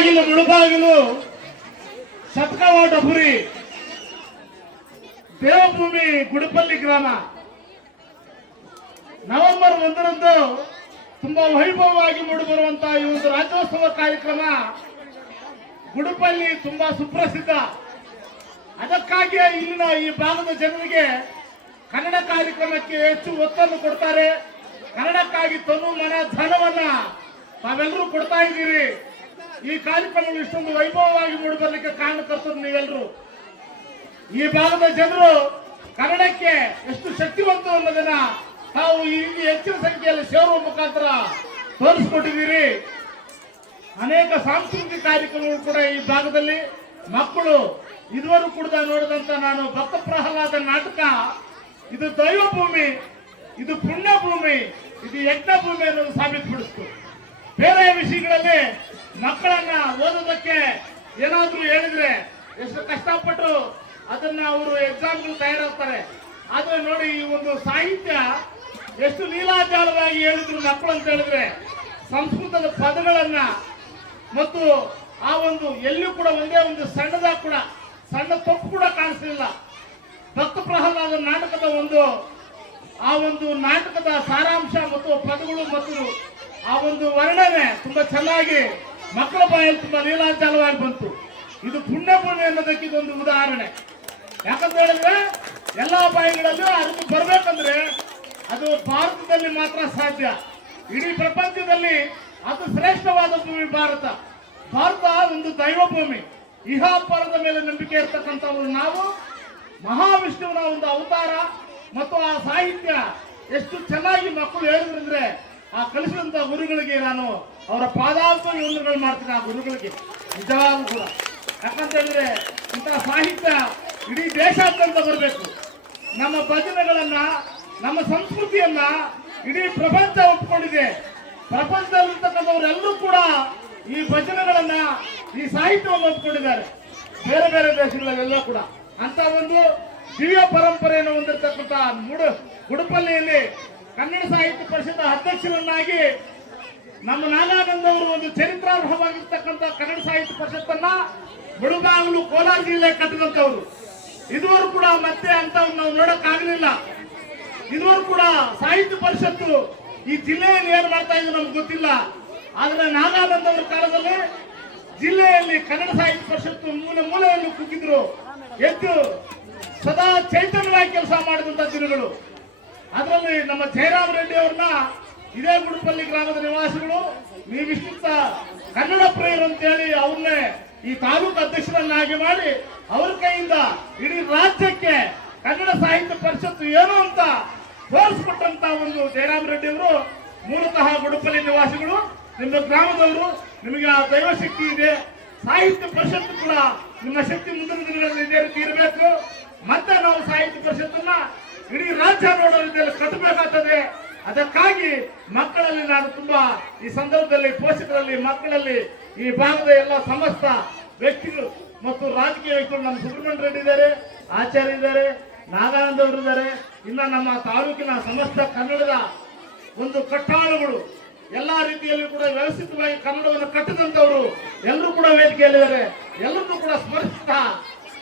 ಮುಳಬಾಗಿಲು ಮುಳಬಾಗಿಲು ಶತಕವಾಟಪುರಿ ದೇವಭೂಮಿ ಗುಡಪಲ್ಲಿ ಗ್ರಾಮ. ನವೆಂಬರ್ ಒಂದರಂದು ತುಂಬಾ ವೈಭವವಾಗಿ ಮೂಡಿಬರುವಂತಹ ಈ ಒಂದು ರಾಜ್ಯೋತ್ಸವ ಕಾರ್ಯಕ್ರಮ ಗುಡುಪಲ್ಲಿ ತುಂಬಾ ಸುಪ್ರಸಿದ್ಧ. ಅದಕ್ಕಾಗಿಯೇ ಇಲ್ಲಿನ ಈ ಭಾಗದ ಜನರಿಗೆ ಕನ್ನಡ ಕಾರ್ಯಕ್ರಮಕ್ಕೆ ಹೆಚ್ಚು ಒತ್ತನ್ನು ಕೊಡ್ತಾರೆ. ಕನ್ನಡಕ್ಕಾಗಿ ತನು ಮನ ಧನವನ್ನ ತಾವೆಲ್ಲರೂ ಕೊಡ್ತಾ ಇದ್ದೀರಿ. ಈ ಕಾರ್ಯಕ್ರಮ ಇಷ್ಟೊಂದು ವೈಭವವಾಗಿ ಮೂಡಿಬರ್ಲಿಕ್ಕೆ ಕಾರಣಕರ್ತರು ನೀವೆಲ್ಲರೂ ಈ ಭಾಗದ ಜನರು ಕನ್ನಡಕ್ಕೆ ಎಷ್ಟು ಶಕ್ತಿವಂತ ಅನ್ನೋದನ್ನ ತಾವು ಈ ಹೆಚ್ಚಿನ ಸಂಖ್ಯೆಯಲ್ಲಿ ಸೇರುವ ಮುಖಾಂತರ ತೋರಿಸ್ಕೊಟ್ಟಿದ್ದೀರಿ. ಅನೇಕ ಸಾಂಸ್ಕೃತಿಕ ಕಾರ್ಯಕ್ರಮಗಳು ಕೂಡ ಈ ಭಾಗದಲ್ಲಿ. ಮಕ್ಕಳು ಇದುವರೆಗೂ ಕೂಡ ನೋಡಿದಂತ ನಾನು ಭಕ್ತ ಪ್ರಹ್ಲಾದ ನಾಟಕ. ಇದು ದೈವ ಭೂಮಿ ಇದು ಪುಣ್ಯ ಭೂಮಿ ಇದು ಯಜ್ಞ ಭೂಮಿ ಅನ್ನೋದು ಸಾಬೀತುಪಡಿಸ್ತು. ಬೇರೆ ವಿಷಯಗಳಲ್ಲಿ ಮಕ್ಕಳನ್ನ ಓದೋದಕ್ಕೆ ಏನಾದ್ರೂ ಹೇಳಿದ್ರೆ ಎಷ್ಟು ಕಷ್ಟಪಟ್ಟು ಅದನ್ನ ಅವರು ಎಕ್ಸಾಮ್ಗಳು ತಯಾರಾಗ್ತಾರೆ ಆದ್ರೆ ನೋಡಿ ಈ ಒಂದು ಸಾಹಿತ್ಯ ಎಷ್ಟು ಲೀಲಾಜಾಲವಾಗಿ ಹೇಳಿದ್ರು ಮಕ್ಕಳು ಅಂತ ಹೇಳಿದ್ರೆ ಸಂಸ್ಕೃತದ ಪದಗಳನ್ನ ಮತ್ತು ಆ ಒಂದು ಎಲ್ಲೂ ಕೂಡ ಒಂದೇ ಒಂದು ಸಣ್ಣದ ಕೂಡ, ಸಣ್ಣ ತಪ್ಪು ಕೂಡ ಕಾಣಿಸಲಿಲ್ಲ. ಭಕ್ತ ಪ್ರಹ್ಲಾದ ನಾಟಕದ ಒಂದು, ಆ ಒಂದು ನಾಟಕದ ಸಾರಾಂಶ ಮತ್ತು ಪದಗಳು ಮತ್ತು ಆ ಒಂದು ವರ್ಣನೆ ತುಂಬಾ ಚೆನ್ನಾಗಿ ಮಕ್ಕಳ ಬಾಯಲ್ಲಿ ತುಂಬಾ ಲೀಲಾಜಾಲವಾಗಿ ಬಂತು. ಇದು ಪುಣ್ಯ ಭೂಮಿ ಅನ್ನೋದಕ್ಕೆ ಇದೊಂದು ಉದಾಹರಣೆ. ಯಾಕಂತ ಹೇಳಿದ್ರೆ ಎಲ್ಲಾ ಬಾಯಿಗಳಲ್ಲೂ ಅರಿವು ಬರ್ಬೇಕಂದ್ರೆ ಅದು ಭಾರತದಲ್ಲಿ ಮಾತ್ರ ಸಾಧ್ಯ. ಇಡೀ ಪ್ರಪಂಚದಲ್ಲಿ ಅದು ಶ್ರೇಷ್ಠವಾದ ಭೂಮಿ ಭಾರತ. ಭಾರತ ಒಂದು ದೈವ ಭೂಮಿ ಇಹಾಪರದ ಮೇಲೆ ನಂಬಿಕೆ ಇರ್ತಕ್ಕಂಥವ್ರು ನಾವು, ಮಹಾವಿಷ್ಣುವಿನ ಒಂದು ಅವತಾರ, ಮತ್ತು ಆ ಸಾಹಿತ್ಯ ಎಷ್ಟು ಚೆನ್ನಾಗಿ ಮಕ್ಕಳು ಹೇಳಿದ್ರಂದ್ರೆ ಆ ಕಲಿಸಿದಂತ ಗುರುಗಳಿಗೆ ನಾನು ಅವರ ಪಾದಾಂತ ಯೋಜನೆಗಳು ಮಾಡ್ತೀನಿ ಆ ಗುರುಗಳಿಗೆ. ನಿಜವಾಗ್ಲೂ ಕೂಡ. ಯಾಕಂತ ಹೇಳಿದ್ರೆ ಇಂತಹ ಸಾಹಿತ್ಯ ಇಡೀ ದೇಶಾದ್ಯಂತ ಬರಬೇಕು. ನಮ್ಮ ಭಜನೆಗಳನ್ನ, ನಮ್ಮ ಸಂಸ್ಕೃತಿಯನ್ನ ಇಡೀ ಪ್ರಪಂಚ ಒಪ್ಪಿಕೊಂಡಿದೆ ಪ್ರಪಂಚದಲ್ಲಿರ್ತಕ್ಕಂಥವರೆಲ್ಲರೂ ಕೂಡ ಈ ಭಜನೆಗಳನ್ನ, ಈ ಸಾಹಿತ್ಯವನ್ನು ಒಪ್ಪಿಕೊಂಡಿದ್ದಾರೆ ಬೇರೆ ಬೇರೆ ದೇಶಗಳಲ್ಲೆಲ್ಲ ಕೂಡ. ಅಂತ ಒಂದು ದಿವ್ಯ ಪರಂಪರೆಯನ್ನು ಹೊಂದಿರತಕ್ಕಂಥ ಮುಡು, ಉಡುಪಲ್ಲಿಯಲ್ಲಿ ಕನ್ನಡ ಸಾಹಿತ್ಯ ಪರಿಷತ್ ಅಧ್ಯಕ್ಷರನ್ನಾಗಿ ನಮ್ಮ ನಾಗಾನಂದ ಅವರು ಒಂದು ಚರಿತ್ರಾರ್ಹವಾಗಿರ್ತಕ್ಕಂಥ ಕನ್ನಡ ಸಾಹಿತ್ಯ ಪರಿಷತ್ತನ್ನ ಮುಳುಬಾಗಿಲು ಕೋಲಾರ ಜಿಲ್ಲೆ ಕಟ್ಟಿದಂತವರು ಇದುವರೆಗೂ ಕೂಡ ಮತ್ತೆ ಅಂತ ನಾವು ನೋಡಕ್ ಇದೋರು ಇದುವರೆಗೂ ಕೂಡ ಸಾಹಿತ್ಯ ಪರಿಷತ್ತು ಈ ಜಿಲ್ಲೆಯಲ್ಲಿ ಏನ್ ಮಾಡ್ತಾ ಇದ್ರು ನಮ್ಗೆ ಗೊತ್ತಿಲ್ಲ. ಆದ್ರೆ ನಾಗಾನಂದ ಕಾಲದಲ್ಲಿ ಜಿಲ್ಲೆಯಲ್ಲಿ ಕನ್ನಡ ಸಾಹಿತ್ಯ ಪರಿಷತ್ತು ಮೂಲೆ ಮೂಲೆಯಲ್ಲಿ ಕುಗ್ಗಿದ್ರು. ಎದ್ದು ಸದಾ ಚೈತನ್ಯವಾಗಿ ಕೆಲಸ ಮಾಡಿದಂತ ದಿನಗಳು. ಅದರಲ್ಲಿ ನಮ್ಮ ಜಯರಾಮ್ ರೆಡ್ಡಿ ಅವ್ರನ್ನ ಇದೇ ಗುಡಪಲ್ಲಿ ಗ್ರಾಮದ ನಿವಾಸಿಗಳು ನೀವಿಷ್ಟ ಕನ್ನಡ ಪ್ರಿಯರು ಅಂತೇಳಿ ಅವ್ರನ್ನೇ ಈ ತಾಲೂಕು ಅಧ್ಯಕ್ಷರನ್ನಾಗಿ ಮಾಡಿ ಅವ್ರ ಕೈಯಿಂದ ಇಡೀ ರಾಜ್ಯಕ್ಕೆ ಕನ್ನಡ ಸಾಹಿತ್ಯ ಪರಿಷತ್ತು ಏನು ಅಂತ ತೋರಿಸ್ಕೊಟ್ಟಂತ ಒಂದು ಜಯರಾಮ್ ರೆಡ್ಡಿ ಅವರು ಮೂಲತಃ ಗುಡಪಲ್ಲಿ ನಿವಾಸಿಗಳು. ನಿಮ್ಮ ಗ್ರಾಮದವರು, ನಿಮಗೆ ಆ ದೈವಶಕ್ತಿ ಇದೆ. ಸಾಹಿತ್ಯ ಪರಿಷತ್ತು ಕೂಡ ನಿಮ್ಮ ಶಕ್ತಿ ಮುಂದಿನ ದಿನಗಳಲ್ಲಿ ಇದೇ ರೀತಿ ಇರಬೇಕು. ಮತ್ತೆ ನಾವು ಸಾಹಿತ್ಯ ಪರಿಷತ್ತನ್ನ ಇಡೀ ರಾಜ್ಯ ನೋಡೋ ರೀತಿಯಲ್ಲಿ ಕಟ್ಟಬೇಕಾಗ್ತದೆ. ಅದಕ್ಕಾಗಿ ಮಕ್ಕಳಲ್ಲಿ ನಾನು ತುಂಬಾ ಈ ಸಂದರ್ಭದಲ್ಲಿ ಪೋಷಕರಲ್ಲಿ, ಮಕ್ಕಳಲ್ಲಿ ಈ ಭಾಗದ ಎಲ್ಲ ಸಮಸ್ತ ವ್ಯಕ್ತಿಗಳು ಮತ್ತು ರಾಜಕೀಯ ವ್ಯಕ್ತಿಗಳು ನಮ್ಮ ಸುಬ್ರಹ್ಮಣ್ಯ ರೆಡ್ಡಿ ಇದ್ದಾರೆ, ಆಚಾರ್ಯ ಇದ್ದಾರೆ, ನಾಗಾನಂದ ಅವರು ಇದ್ದಾರೆ, ಇನ್ನ ನಮ್ಮ ತಾಲೂಕಿನ ಸಮಸ್ತ ಕನ್ನಡದ ಒಂದು ಕಟ್ಟಾಳುಗಳು ಎಲ್ಲಾ ರೀತಿಯಲ್ಲಿ ಕೂಡ ವ್ಯವಸ್ಥಿತವಾಗಿ ಕನ್ನಡವನ್ನು ಕಟ್ಟದಂತವರು ಎಲ್ಲರೂ ಕೂಡ ವೇದಿಕೆಯಲ್ಲಿದ್ದಾರೆ. ಎಲ್ಲರನ್ನೂ ಕೂಡ ಸ್ಮರಿಸ್ತಾ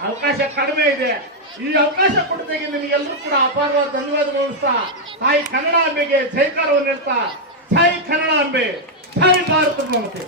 ಅವಕಾಶ ಕಡಿಮೆ ಇದೆ. ಈ ಅವಕಾಶ ಕೊಡದಾಗೆ ನಿಮಗೆಲ್ಲರೂ ಕೂಡ ಅಪಾರವಾದ ಧನ್ಯವಾದ ತಿಳಿಸ್ತಾ ತಾಯಿ ಕನ್ನಡ ಅಂಬೆಗೆ ಜೈಕಾರವನ್ನು ಹೇಳ್ತಾ, ಜೈ ಕನ್ನಡ ಅಂಬೆ, ಜೈ ಭಾರತ ಮಮತೆ